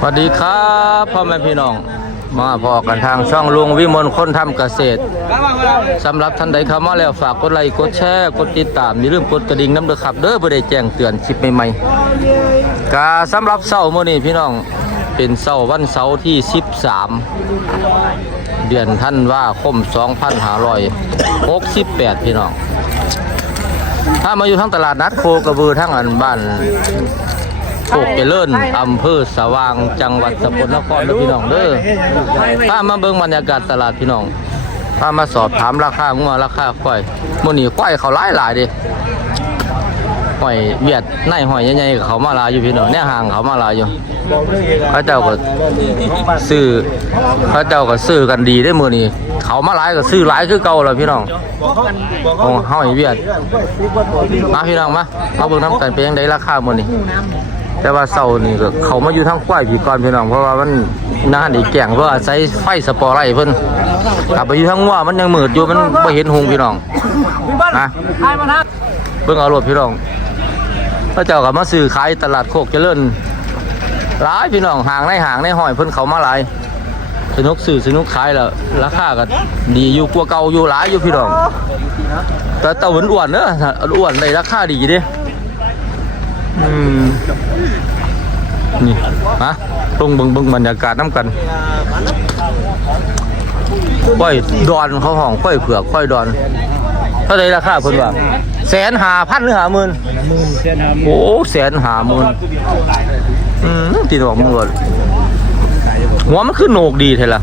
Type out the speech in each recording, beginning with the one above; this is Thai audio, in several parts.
สวัสดีครับพ่อแม่พี่น้อง มาพอกันทางช่องลุงวิมลคนทำเกษตรสำหรับท่านใดเข้ามาแล้วฝากกดไลค์กดแชร์กดติดตามอย่าลืมกดกระดิ่งน้ำเด้อครับเด้อเพื่อได้แจ้งเตือนคลิปใหม่ๆกาสำหรับเสาร์มื้อนี้พี่น้องเป็นเสาร์วันเสาร์ที่ 13 เดือนท่านว่าคม 2568 พี่น้องถ้ามาอยู่ทั้งตลาดนัดโคกระบือทั้งอันบ้าน โคกเจริญอำเภอสว่างจังหวัดสกลนครเด้อพี่น้องเด้อถ้ามาเบิ่งบรรยากาศตลาดพี่น้องถ้ามาสอบถามราคางัวราคาควายมื้อนี้ควายเขาหลายหลายเดิหอยเวียดในหอยใหญ่ๆเขามาหลายอยู่พี่น้องเนี่ยห่างเขามาหลายอยู่เขาเจ้าก็ซื้อเขาเจ้าก็ซื้อกันดีได้อมื้อนี้เขามาหลายก็ซื้อหลายคือเก่าแล้วพี่น้องของเฮาไอ้เวียดมาพี่น้องมามาเบิ่งน้ำกันเป็นยังไงราคามื้อนี้ แต่ว่าเสานี่ก็เขามาอยู่ทางควายผีก่อนพี่น้องเพราะว่ามันน่าดีแก่งเพราะว่าใช้ไฟสปอร์ไลท์เพิ่นกลับไปอยู่ทางว่ามันยังมืดอยู่มันไม่เห็นหงพี่น้องนะเบิ่งเอารถพี่น้องพระเจ้ากับมาซื้อขายตลาดโคกเจริญหลายพี่น้องห่างในห่างในห้อยเพิ่นเขามาหลายสนุกซื้อสนุกขายแล้วราคาก็ดีอยู่กว่าเก่าอยู่หลายอยู่พี่น้องแต่แต่อ้วนๆเนอะอ้วนในราคาดีเด้ อืมนี่ฮะตรงเบิ่งเบิ่งบรรยากาศน้ำกันก้อยดอนเขาห้องก้อยเผือกก้อยดอนเท่าไหรราคาเพิ่นว่าแสนหาพันหรือหาหมื่นโอ้แสนหาหมื่นอืมตีดอกมือหัวมันคือโหนกดีเท่ล่ะ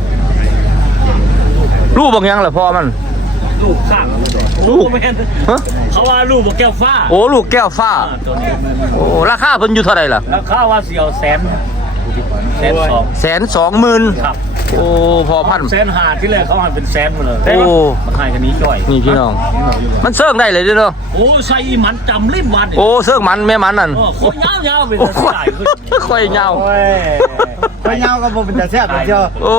รูปบางอย่างล่ะพ่อมัน ลูกข้างลูกแม่นฮะเขาว่าลูกบอกแก้วฟ้าโอ้ลูกแก้วฟ้าอ่าตัวนี้โอ้ราคาเพิ่นอยู่เท่าไหรล่ะแล้วข้าว่าเสียวแสนแสนสองแสนสองหมื่นครับโอ้พอพัน แสนหาที่แรกเขาหันเป็นแสนหมดเลยโอ้ มันให้กันนี้จ่อยนี่พี่น้อง มันเสิร์งได้เลยเด้อเนาะโอ้ใส่อีหมันจำรีบวันโอ้เสิร์งมันแม่มันนั่น โอ้โคตรยาวยาวๆเป็นโอ้สค่อยายขึ้น ค่อยยาวโอ้ยไป เงาก็บ่เป็นตาแซ่บเจ้าโอ้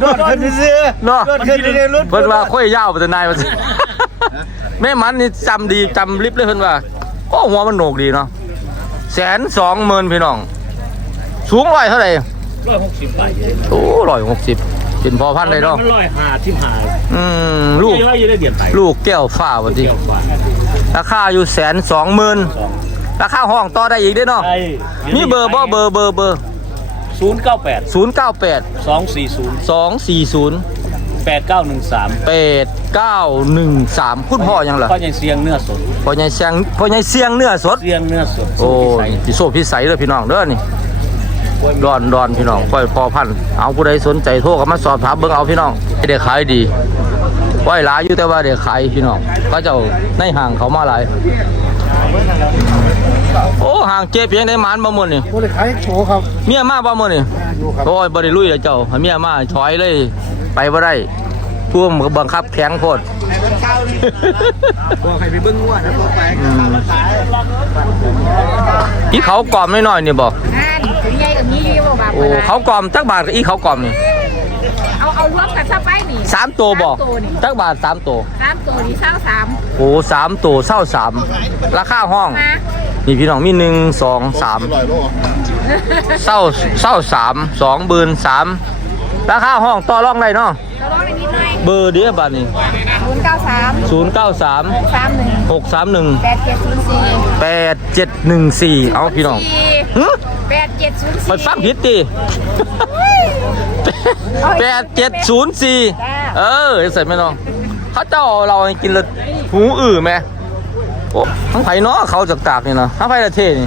โดดขึ้นซื้อเนาะโดดขึ้นในรุ่นเพิ่นว่าค่อยยาวไปแต่นายว่าสิแม่มันนี่จำดีจำลิบเลยเพิ่นว่าโอ้หัวมันโหนกดีเนาะแสนสองหมื่นพี่น้อง สูงร้อยเท่าไหร่ร้อยหกสิบไปโอ้ร้อยหกสิบเป็นพอพันเลยเนาะมันร้อยหาที่หาอืมลูกลูกแก้วฟ้าวันที่ราคาอยู่แสนสองหมื่นราคาห้องต่อได้อีกเด้เนาะมีเบอร์บ่เบอร์เบอร์เบอร์ ศูนย์เก้าแปดศูนย์เก้าแปดสองสี่ศูนย์สองสี่ศูนย์แปดเก้าหนึ่งสามแปดเก้าหนึ่งสามคุณพ่อยังเหรอก็ยังเสียงเนื้อสดพ่อใหญ่เสียงพ่อใหญ่เสียงเนื้อสด เสียงเนื้อสดโอ้ใส่พี่โซพี่ใสเลยพี่น้องเด้อนี่ดอนดอนพี่น้องค่อยพอพันธุ์เอาผู้ใดสนใจโทรเข้ามาสอบถามเบิ่งเอาพี่น้องเด็กขายดีไว้หลายอยู่แต่ว่าเด็กขายพี่น้องก็เจ้าในห่างเขามาหลาย โอ้ห่างเจ็บเพียงได้หมันบ่หมดนี่บ่ได้ขายโชว์ครับเมียมาบ่หมดนี่โอ้ยบ่ได้ลุยเลยเจ้าให้เมียมาถอยเลย ไปบ่ได้ท่วมบังคับแข็งโพดบ่ให้ไปเบิ่งงัวนะบ่ไปอีเขากรอบน้อยๆนี่บอกงานถึงใหญ่กับนี้บ่บาปโอ้เขากรอบจักบาทกับอีเขากรอบนี่เอาเอารวมกันซะไปนี่สามตัวบอกสามตัวนี่จักบาทสามตัวสามตัวนี่เศร้าสามโอ้สามตัวเศร้าสามราคาห้องมา นี่พี่น้องมีหนึ่งสองสามเศร้าเศร้าสามสองบืนสามราคาห้องต่อรองได้เนาะเราลองในนิดหน่อยเบอร์เดียวบาทนี่ศูนย์เก้าสามศูนย์เก้าสามสามหนึ่งหกสามหนึ่งแปดเจ็ดศูนย์สี่แปดเจ็ดหนึ่งสี่เอาพี่น้องสี่หึแปดเจ็ดศูนย์ไปสี่ฟังผิดดิแปดเจ็ดศูนย์สี่เออใส่ไหมน้องเขาเจ้าเอาเราให้กินและหูอื้อไหมโอ้ ทั้งไผ่เนาะเขาจากตากนี่นะทั้งไผ่ละเทนี่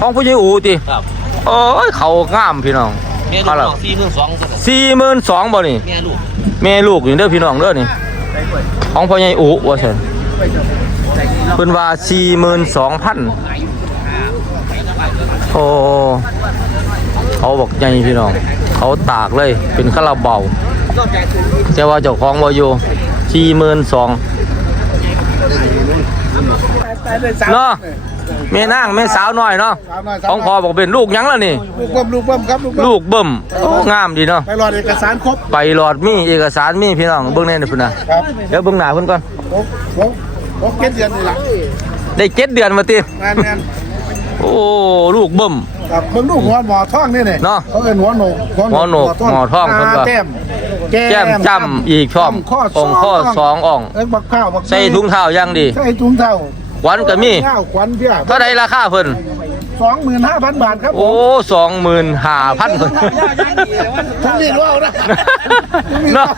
ของผู้ใหญ่อูติครับโอ้ยเขางามพี่น้องแม่ลูเขากละน้องสี่หมื่นสองสี่หมื่นสองบ่นี่แม่ลูกแม่ลูกอยู่เด้อพี่น้องเด้อนี่ของพ่อใหญ่อูว่าซั่นเพิ่นว่าสี่หมื่นสองพันโอ้เขาบอกใหญ่พี่น้อง เขาตากเลยเป็นคาราบาวแต่ว่าเจ้าของบ่อยู่สี่หมื่นสอง เนาะแม่นางแม่สาวน้อยเนาะของพ่อบอกเป็นลูกหยังแล้วนี่ ลูกเบิ่มลูกเบิ่มครับลูกเบิ่มลูกเบิ่มโอ้งามดีเนาะไปรอเอกสารครบไปหลอดมีเอกสารมีพี่น้องเบิ่งแน่นะพุ่นน่ะครับเดี๋ยวเบิ่งหน้าเพิ่นก่อนผมผมผมเก็บเดือนนี่ล่ะได้เจ็ดเดือนมาติงานงาน โอ้ลูกเบิ่ม ครับเบิ่งลูกหัวหมอท้องนี่นี่เนาะเขาเป็นหัวโหนกหัวโหนกหมอท้องเพิ่นว่า แก้มแก้มจำอีกชอบข้อองค์ข้อสองอ่องเอ้ยบักข้าวบักใส่ถุงเท้ายังดี ใส่ถุงเท้าหวันก็มี ข้าวขวัญเพียเท่าใดราคาเพิ่น สองหมื่นห้าพันบาทครับโอ้สองหมื่นห้าพันเพิ่นผมนี่รู้เอานะเนาะ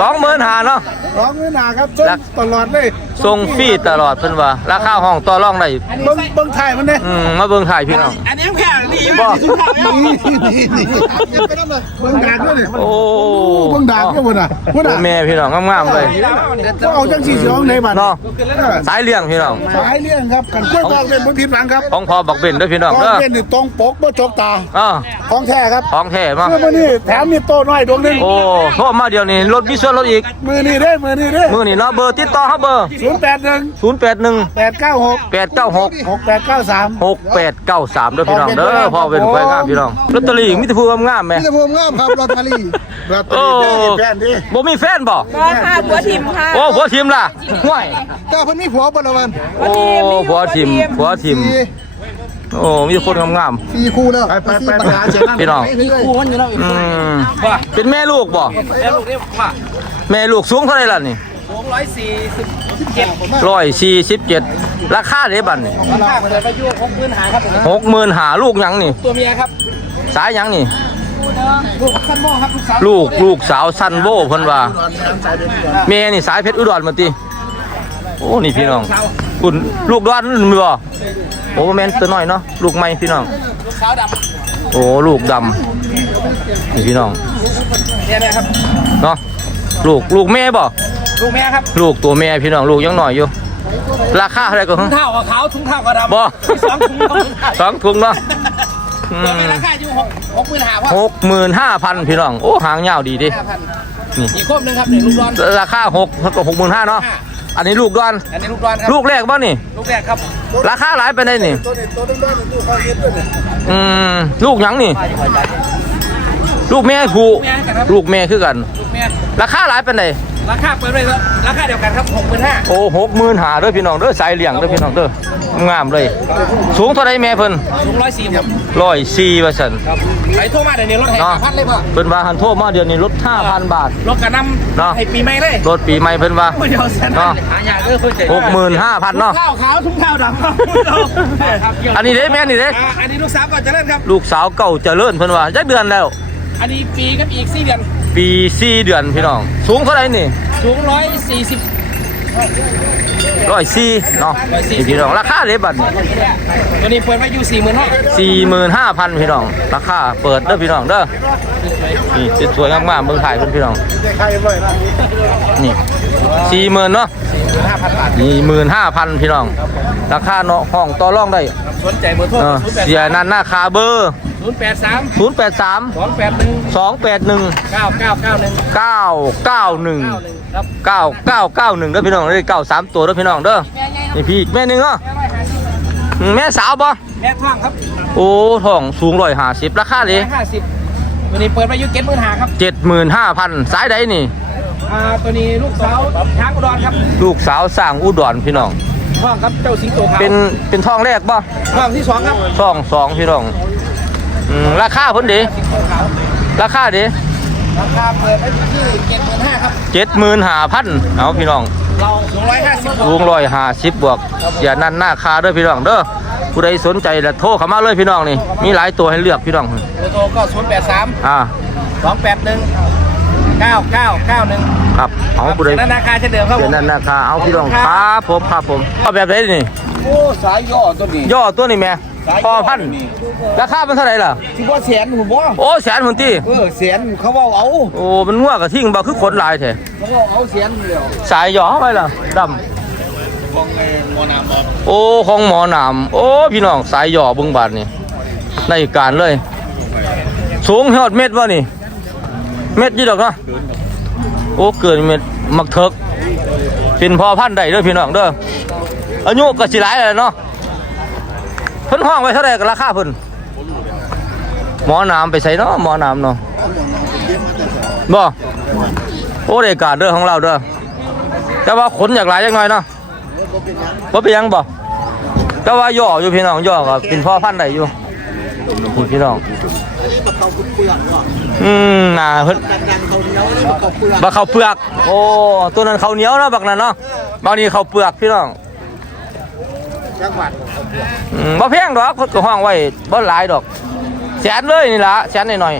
สองหมื่นห้าเนาะร้องไม่นาครับส่งรัก ตลอดเลยส่งฟรีตลอดเพิ่นว่า ราคาห้องต่อรองได้เบิ่งเบิ่งถ่ายมันเนี่ยอืมมาเบิ่งถ่ายพี่น้อง อันนี้แพงดีบ่นี่นี่นี่เบิ่งดากด้วยนี่โอ้เบิ่งดากด้วยพุ่นน่ะพุ่นโอ้น่ะแม่พี่น้องงามๆเลยก็เอาจังสี่สองในบัตรเนาะสายเลี้ยงพี่น้อง สายเลี้ยงครับกันกล้วยทองเป็นบนผิดหลังครับ ของพอบักเบนเด้อพี่น้องทองเด้อเป็นนี่ตรงปกบ่จกตาอ่าของแท้ครับของแท้มาเมื่อนี้แถมมีโตน้อยดวงหนึงโอ้โทรมาเดี๋ยวนี้รถมีส่วนลดอีกมือนี่เด้มือนี่เด้มื้อนี้เนาะเบอร์ติดต่อเฮาเบอร์ศูนย์แปดหนึ่ง081แปดเก้าหก896หกแปดเก้าสาม6893เด้อพี่น้องเด้อพ่อเป็นควายงามพี่น้องลอตเตอรี่มีแต่ผู้งามๆแหม่นี่จะพูดงามครับลอตเตอรี่ลอตเตอโอ้รี่ได้แฟนที่บ่มีแฟนบ่ก็ค่ะหัวทิมค่ะโอ้ผัวทีมล่ะห่วยก็เพิ่นมีผัวบ่ละวันโอ้ผัวทีมผัวทีม โอ้มีคนงามสี่คู่แล้วไปไปไปหาเจนั่นๆพี่น้องคู่มันอยู่แล้วอืมเป็นแม่ลูกบ่ แล้วลูกนี่ว่าแม่ลูกสูงเท่าไหร่ล่ะนี่สองร้อยสี่สิบเจ็ดร้อยสี่สิบเจ็ดราคาเด้บัดนี่ข้างเลยไปยุ่งหกพื้นหาครับหกหมื่นหาลูกหยังนี่ ตัวเมียครับสายหยังนี่ ลูกขั้นหม้อครับลูกสาวลูกลูกสาวซันโบเพิ่นว่าแม่นี่สายเพชรอุดรมาติโอ้นี่พี่น้อง คุณลูกดอนนั่นบ่โอ้แม่นตัวน้อยเนาะลูกใหม่พี่น้องลูกสาวดโอ้ลูกดำนี่พี่น้องำเนี่ยนะครับเนาะลูกลูกแม่บ่ลูกเมียครับลูกตัวแม่พี่น้องลูกยังหน่อยอยู่ ราคาเท่าไหร่ก็ถุฮะงเท้ากับขาวถุงเท้ากับดำบ่สองถุงครับสองถุงเนาะอืตัวมเมียราคาอยู่หกหกพื้นหาว่าหกหมื่นห้าพันพี่น้องโอ้หางยาวดีดิห้าพันนี่อีกครบหนึงครับหนึ่งลูกร้อนราคาหกก็หกหมื่นห้าเนาะ อันนี้ลูกด้วน อันนี้ลูกร้อนครับลูกแรกบ่นี่ ลูกแรกครับราคาหลายไปได้นี่ ตัวนี้ตัวนึงด้วยลูกเขาเฮ็ดด้วยนี่อืมลูกหยังนี่ลูกแม่ผูลูกแม่คือกัน ลูกเมียราคาหลายไปไหน ราคาเปิดไว้แล้วราคาเดียวกันครับหกพื้นห้าโอ้หกหมื่นหาเด้อพี่น้องเด้อสายเหลี่ยงเด้อพี่น้องเด้องามเลย สูงเท่าไรแม่เพิ่นถุงร้อยสี่ครับร้อยสี่เปอร์เซ็นต์ครับไปโทรมาเดี๋ยวนี้รถแห่เนาะพันเลยพ่อเพิ่นว่าหันโทษมาเดือนนี้ลดห้าพันบาทรถกระนเนาะำให้ปีใหม่เลยรถปีใหม่เพิ่นว่าเดี๋ยวเส้นเนาะหายากเด้อคนใจหกหมื่นห้าพันเนาะข้าวขาวทุ่งข้าวดำครับอันนี้เด้แม่นี่เด้อ่าอันนี้ลูกสาวก่อนจะเล่นครับลูกสาวเก่าเจริญเพิ่นว่าจักเดือนแล้ว อันนี้ปีกับอีกสี่เดือน ปีสี่เดือนพี่น้อง สูงเท่าไรนี่สูงร้อยสี่สิบร้อยสี่เนาะนี่พี่น้องราคาเลยบัดนี้ตัวนี้เปิดไว้อยู่สี่หมื่นห้าสี่หมื่นห้าพันพี่น้องราคาเปิดเด้อพี่น้องเด้อนี่สวยๆงามๆเบิ่งถ่ายเพิ่นพี่น้องได้ใครไว้นะนี่สี่หมื่นเนาะนี่หมื่นห้าพันพี่น้องราคาเนาะห้องต่อรองได้สนใจเบอร์โทรเออศูนย์แปดเสียนันหน้าคาเบอร์ ศูนย์แปดสามศูนย์แปดสามสองแปดหนึ่งสองแปดหนึ่งเก้าเก้าเก้าหนึ่งเก้าเก้าหนึ่งเก้าหนึ่งครับเก้าเก้าเก้าหนึ่งเด้อพี่น้องเด้อเก้าสามตัวเด้อพี่น้องเด้อนี่พี่อีกแม่หนึ่งเนาะอืมแม่สาวบ่แม่ท่องครับโอ้ทองสูงร้อยห้าสิบราคาเลยห้าสิบตัวนี้เปิดไว้อยู่เจ็ดหมื่นห้าครับเจ็ดหมื่นห้าพันสายใดนี่อ่าตัวนี้ลูกสาวช้างอุดรครับ ลูกสาวสร้างอุดรพี่น้องท่องครับเจ้าสิงโตขาวเป็นเป็นทองแรกบ่ท่องที่สองครับทองสองพี่น้อง อืมราคาเพิ่นเดีสิงโตขาวราคาเดีราคาเปิดไว้อยู่ที่เจ็ดหมื่นห้าครับเจ็ดหมื่นห้าพันเอาพี่น้องเราสูงร้อยห้าสิบลุงร้อยห้าสิบบวกเสียนั่นหน้าคาเด้อพี่น้องเด้อผู้ใดสนใจละโทรเข้ามาเลยพี่น้องนี่มีหลายตัวให้เลือกพี่น้องเบอร์โทรก็ศูนย์แปดสามอ่าสองแปดหนึ่งเก้าเก้าเก้าหนึ่งครับเอาผู้ใดธนาคารเช่นเดิมครับผเสียมนั่นหน้าคาเอาพี่น้องครับผมครับผมเอาแบบไหนนี่โอ้สายย่อตัวนี้ย่อตัวนี่แม่ พอพันราคาเป็นเท่าไหร่ล่ะที่ว่าแสนผมบ่โอ้แสนหุ่นตีเออแสนเขาว่าเอาโอ้มันงัวกับทิ้งบ่คือขนหลายแท้เขาว่าเอาแสนเดียวสายหย่อเข้าไปล่ะดมองไงมอน้ำบอกำโอ้ของหมอหนามโอ้พี่น้องสายหย่อเบิ่งบาดนี่ในการเลย สูงยอดเม็ดวะนี่ เม็ดยี่ดอกเนาะโอ้เกินเม็ดมักเถิกเป็นพอพันธุ์ได้เด้อพี่น้องเด้ออายุก็สิหลายแล้วเนาะ เพิ่นห้องไว้เท่าไหร่กับราคาเพิ่นหมอนามไปใส่เนาะหมอนามเนาะบ่โอ้ได้กาเด้อของเราเด้อแต่ว่าขนอยากหลายจังหน่อยเนาะบ่เป็นหยังบ่แต่ว่าย่ออยู่พี่น้องย่อก็เป็นพ่อพันธุ์ได้อยู่นี่พี่น้องอันนี้บักเขาเปลือกว่ะอืมน่าเพิ่นดังๆเขาเหนียวอันนี้บักเขาเปลือกบักข้าวเปลือกโอ้ตัวนั้นข้าวเหนียวเนาะบักนั้นเนาะบางนี้ข้าวเปลือกพี่น้อง จังหวัดอืมบ่แพงดอกเพิ่นก็ห้องไว้บ่หลายดอกแสนเลยนี่ล่ะแสนหน่อย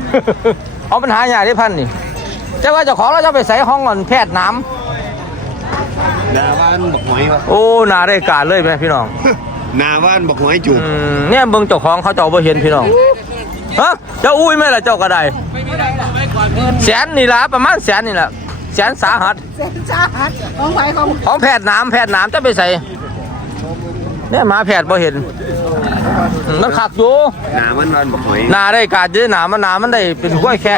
ๆ เอาปัญหาใหญ่ได้พันนี่แต่ว่าเจ้าของเราจะไปใส่ห้องก่อนแพทย์น้ำนาบ้านบักหอยครับโอ้น่าได้การเลยแม่พี่น้องนาบ้านบักหอยจุกอืมเนี่ยเบิ่งเจ้าของเขาเจ้าบ่เห็นพี่น้องฮะเจ้าอุ้ยไหมล่ะเจ้าก็ได้แสนนี่ล่ะประมาณแสนนี่ล่ะแสนสาหัสของไฟของของแพทย์น้ำแพทย์น้ำจะไปใส่ เนี่ยหมาแพทย์บ่เห็นอืมมันขักอยู่นามันบ้านบักหอยหนาได้การยืดหนามันหนามันได้เป็นห้วยแค่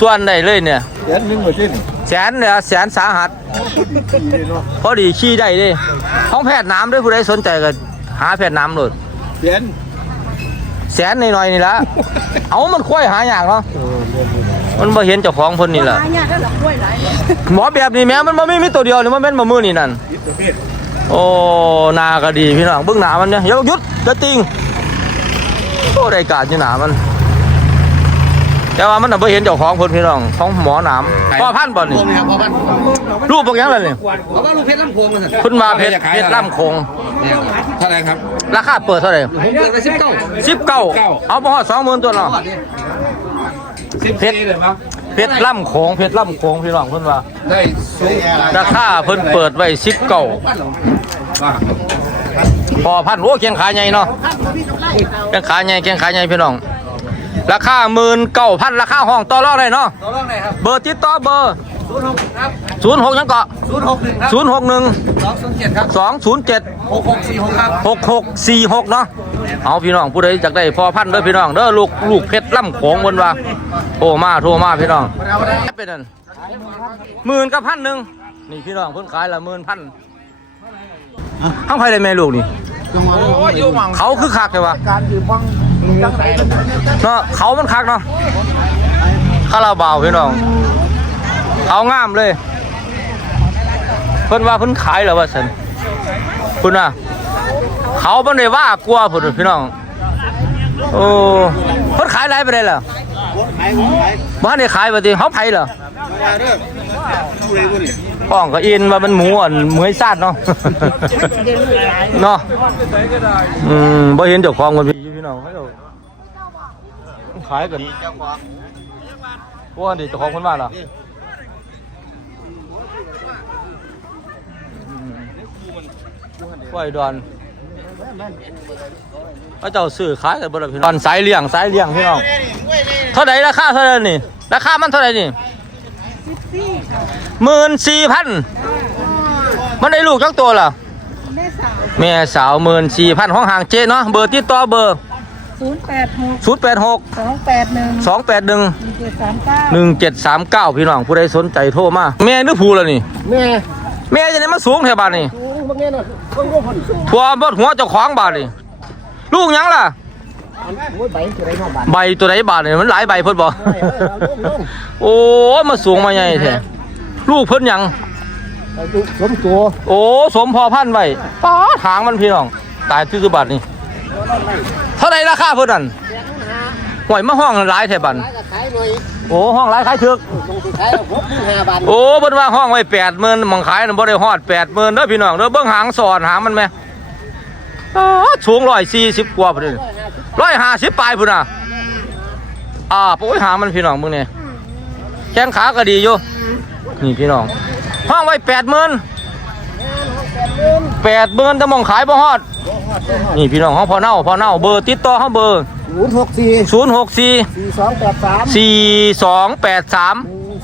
ส่วนได้เลยเนี่ยเดือนหนึงว่าสิ้นแสนเนี่ยแสนสาหัสพอดีขี้ได้เดิของแพทย์น้ำด้วยผู้ใดสนใจก็หาแพทย์น้ำโหลดเดือนแสนหน่อยๆนี่ละเอามันค่อยหาอย่างเนาะมันบ่เห็นเจ้าของเพิ่นนี่แหละหายากแล้วหลักกล้วยไหลหมอแบบนี้แม้มันบ่มีมีตัวเดียวนี่มันเป็นบ่มือนี่นั่น โอ้หนาก็ดีพี่น้องเบิ่งหนามันเนี่ยเดี๋ยวหยุดจะติงโอ้ได้การอยู่หนามัน แต่ว่ามันน่ะบ่เห็นเจ้าของเพิ่นพี่น้องของหมอหนามพ่อพันธุ์บ่นี่พวกนี้ครับพ่อบ้านรูปพวกหยังล่ะนี่เพราะว่าลูกเพชรลำโพงมันเพิ่นมาเพชรเพชรล่ำโคงเท่าไหรครับราคาเปิดเท่าไหร่ผมเปิดไปสิบเก้า19เอาบ่ฮอด20,000ตัวเนาะ สิบเพชรเลยมั้ง เพชรล่ำโคงเพชรล่ำโคงพี่น้องเพิ่นว่า ได้สูงราคาเพิ่นเปิดไว้19ว่าพอพันโอ้เกียงขาใหญ่เนาะเกียงขาใหญ่เกียงขาใหญ่พี่น้อง ราคา19,000ราคาห้องต่อรองได้เนาะตัวรองไหนครับเบอร์ติดต่อเบอร์ ศูนย์หกครับ06ยังเกาะศูนย์หกหนึ่งครับ061สองศูนย์เจ็ดครับ207หกหกสี่หกครับหกหกสี่หกเนาะเอาพี่น้องผู้ใดอยากได้พอพันธุ์เด้อพี่น้องเด้อลูกลูกเพชรล่ำโขงบนว่าโทรมาโทรมาพี่น้องเป็นนั่นหมื่นกับพันหนึ่งนี่พี่น้องเพิ่นขายละหมื่นพันทั้งไผได้แม่ลูกนี่เขาคือคักเลยวะการยืมฟังจังไหนเนาะเขามันคักเนาะคาราบาวพี่น้อง เขางามเลย เพิ่นว่าเพิ่นขายแล้วว่าซั่นเพิ่นน่ะเขาบ่ได้ว่ากลัวพุ่นพี่น้องโอ้เพิ่นขายหลายไปได้ล่ะขายของขายบ่ทันได้ขายบ่ติเฮาไผเหรอมาเด้อผู้ใดผู้นี่ป้องก็อินว่ามันหมูอ่อนเหมือยซาดเนาะเนาะอืมบ่เห็นเจ้าของกันพี่พี่น้องเขาเจ้าขายกันพวกอันนี้เจ้าของเพิ่นว่าล่ะอืม ไหวดอนเขาเจ้าซื้อขายกันบ่ล่ะพี่น้องดอนสายเลี้ยงสายเลี้ยงพี่น้องเท่าไหร่ราคาเท่าไหร่นี่ราคามันเท่าไหร่นี่หมื่นสี่พันมันได้ลูกจักตัวเหรอแม่สาวแม่สาวหมื่นสี่พันห้องห่างเจเนาะเบอร์ติดต่อเบอร์ศูนย์แปดหกศูนย์แปดหกสองแปดหนึ่งสองแปดหนึ่งเจ็ดสามเก้าหนึ่งเจ็ดสามเก้าพี่น้องผู้ใดสนใจโทรมาแม่นึกผูแล้วนี่แม่แม่จะได้มาสูงแถวบ้านนี่ บางแง่น่ะบางคนสู้ทัวบดหัวเจ้าของบ้านนี่ลูกหยังล่ะ โอ้ยใบจะได้มาบาดใบตัวไหนบาทนี่มันหลายใบเพิ่นบ่เอาลงลงโอ้มาสูงมาใหญ่แท้ลูกเพิ่นหยัง เอาดูสมตัวโอ้สมพอพันธุ์ไว้ป้าดหางมันพี่น้อง ตายที่สุบัตนี่เท่าไหรราคาเพิ่นนั่นห่วยมาห้องหลายแถบันขายหน่อย โอ้ห้องหลายขายถึกลงสิขายเอาหกถึงห้าบาทโอ้เพิ่นว่าห้องไว้แปดหมื่นมังขายน่ะบ่ได้ฮอดแปดหมื่นเด้อพี่น้องเด้อเบิ่งหางสอนหางมันแม่อ้าสูงร้อยสี่สิบกว่าพุ่นร้อยห้าสิบปลายพุ่นน่ะอ่าโอ้ยหางมันพี่น้องมึงเนี่ยแข้งขาก็ดีอยู่นี่พี่น้องห้องไว้แปดหมื่นแปดหมื่นแต่มองขายบ่ฮอดนี่พี่น้องห้องพอเน่าพอเน่าเบอร์ติดต่อห้องเบอร์ ศูนย์หกสี่ศูนย์หกสี่สี่สองแปดสามสี่สองแปดสาม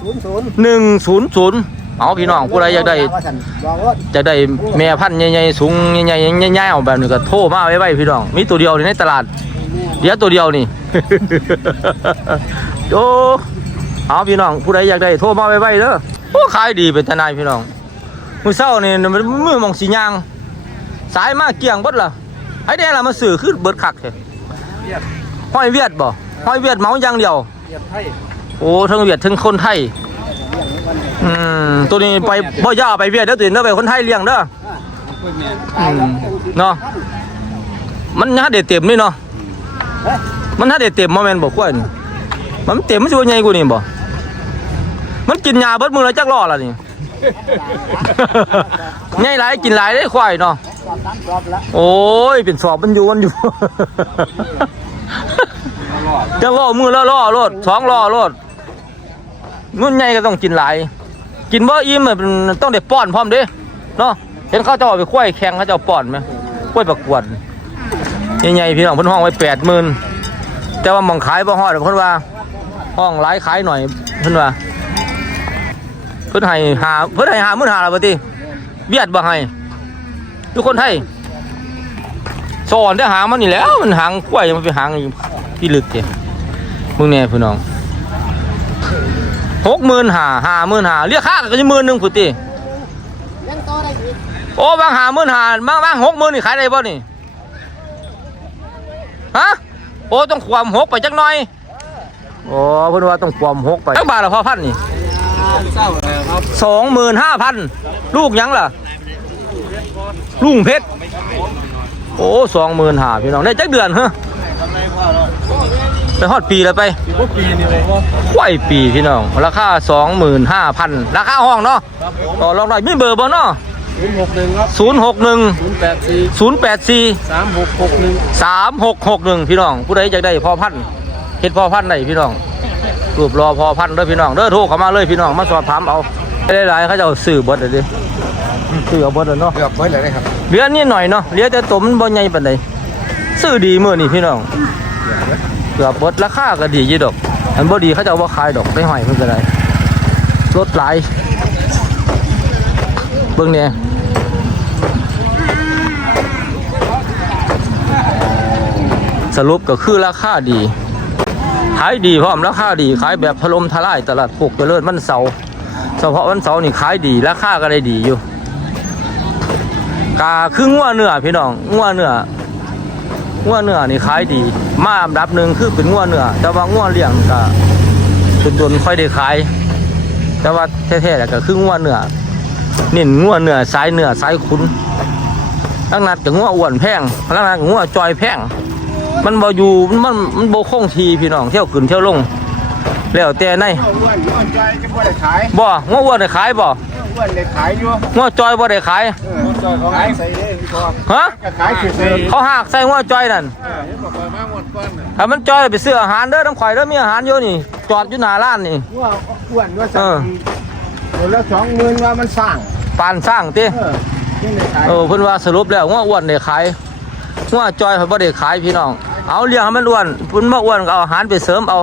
ศูนย์ศูนย์หนึ่งศูนย์ศูนย์เอาพี่น้องผู้ใดอยากได้ว่าฉันบอกว่าจะได้แม่พันธุ์ใหญ่ๆสูงใหญ่ๆใหญ่ๆเอาแบบนี้ก็โทรมาไว้ไว้พี่น้อง มีตัวเดียวนี่ในตลาดเดี๋ยวตัวเดียวนี่โอ้เอาพี่น้องผู้ใดอยากได้โทรมาไว้ไว้เด้อโอ้ขายดีเป็นทนายพี่น้องมือเศร้านี่มันมือมองสียาง สายมาเกี่ยงเบิดล่ะไอ้เด้ล่ะมาสื่อคือเบิดคักแท้ ห้อยเวียดบ่ห้อยเวียดเมาอย่างเดียวโอ้ทั้งเวียดทั้งคนไทยอืมตัวนี้ไปบ่ย่าไปเวียดเด้อตื่นเด้อไปคนไทยเลี้ยงเด้ออืมเนาะมันหาเด็ดเต็มนี่เนาะมันหาเด็ดเต็มโมเมนต์บอกกล้วยนี่มันเต็มมันสิว่าใหญ่กว่านี่บ่มันกินยาเบิดมือแล้วจักรอล่ะนี่ใหญ่หลายกินหลายได้ควายเนาะโอ้ยเป็นสอบมันอยู่มันอยู่ จะล่อมือแล้วล่อรถสองล่อรถนุ่นใหญ่ก็ต้องกินหลาย กินบ่อิ่มต้องได้ป้อนพร้อมเด้เนาะเห็นเขาเจ้าเอาไปควายแข่งเขาเจ้าป้อนไหมควายประกวดใหญ่ๆพี่น้องเพิ่นห้องไว้แปดหมื่นแต่ว่ามองขายบ่ฮอดเพิ่นว่า ห้องหลายขายหน่อยเพิ่นว่า เพิ่นให้หาเพิ่นให้หามื่นหาล้วบ่ติเวียดบ่ให้ทุกคนไทย สอนได้หางมันนี่แล้ว มันหางควยมันไปหางอยู่ที่ลึกเจ้มึงแน่พี่น้องหกหมื่นหาหาหมื่นหาเรียกค่าก็จะหมื่นหนึ่งพุ่ติโอ้บางหาหมื่นหาบางบางหกหมื่นนี่ขายได้บ่นี่ฮะโอ้ต้องความหกไปจักหน่อยโอ้เพิ่นว่าต้องความหกไปจักบาทละพอพันนี่สองหมื่นห้าพันลูกยังล่ะลุงเพชร โอ้สองหมื่นห้าพี่น้องได้จักเดือนเหรอไปฮอดปีแล้วไปพวกปีนี่เลยว่าควายปีพี่น้อง ราคาสองหมื่นห้าพันราคาห้องเนาะต่อรองหน่อยมีเบอร์บ่เนาะศูนย์หกหนึ่งครับศูนย์หกหนึ่งศูนย์แปดสี่ศูนย์แปดสี่สามหกหกหนึ่งสามหกหกหนึ่งพี่น้อง ผู้ใดอยากได้พอพันธุ์เฮ็ดพอพันธุ์ได้พี่น้องรูปรอพอพันธุ์เด้อพี่น้องเด้อโทรเข้ามาเลยพี่น้องมาสอบถามเอาได้หลายๆเขาจะเอาซื้อเบิดเลยดิ ซื้อเอาเบิดเลยเนาะเกือบไว้เลยนะครับเหลือนิดหน่อยเนาะเหลือแต่ตัวมันบ่ใหญ่ปานใดซื้อดีมื้อนี่พี่น้องเกือบเบิดราคาก็ดีอยู่ดอกอันบ่ดีเขาจะเอาบ่ขายดอกได้หอยเพิ่นก็ได้ลดหลายเบิ่งเนี่ยสรุปก็คือราคาดี ขายดีพร้อมราคาดี ขายแบบถล่มทลายตลาดปกเจริญวันเสาร์เฉพาะวันเสาร์นี่ขายดี ราคาก็ได้ดีอยู่ กาคืองัวเนื้อพี่น้องงัวเนื้องัวเนื้อนี่ขายดี มาอันดับหนึ่งคือเป็นงัวเนื้อแต่ว่างัวเลี้ยงก็เป็นตัวค่อยได้ขาย แต่ว่าแท้ๆแล้วก็คืองัวเนื้อเน้นงัวเนื้อสายเนื้อสายขุนลังนัดกับงัวอ้วนแพงลังนัดกับงัวจอยแพงมันบ่อยู่มันมันบ่คงทีพี่น้องเที่ยวขึ้นเที่ยวลงแล้วแต่ในอ้วนอ้วนใจจะบ่ได้ขายบ่งัวอ้วนได้ขายบ่อ้วนได้ขายอยู่งัวจอยบ่ได้ขาย เออจอยเขาขายใส่เลยพี่พ่อฮะก็ขายคือใส่เขาหากใส่งัวจอยนั่นเออเห็นบอกว่ามาหมดก้อนน่ะถ้ามันจอยไปซื้ออาหารเด้อน้ำข่อยเด้อมีอาหารอยู่นี่ จอดอยู่หน้าร้านนี่ว่าอ้วนว่าเอสั่องตัวละสองหมื่นว่ามันสร้างปานสร้างติเออยังได้ขายเออเพิ่นว่าสรุปแล้วงัวอ้วนได้ขายงัวจอยเพิ่นบ่ได้ขายพี่น้อง เอาเลี้ยงให้มันอ้วนเพิ่นบ่อ้วนก็เอาอาหารไปเสริมเอา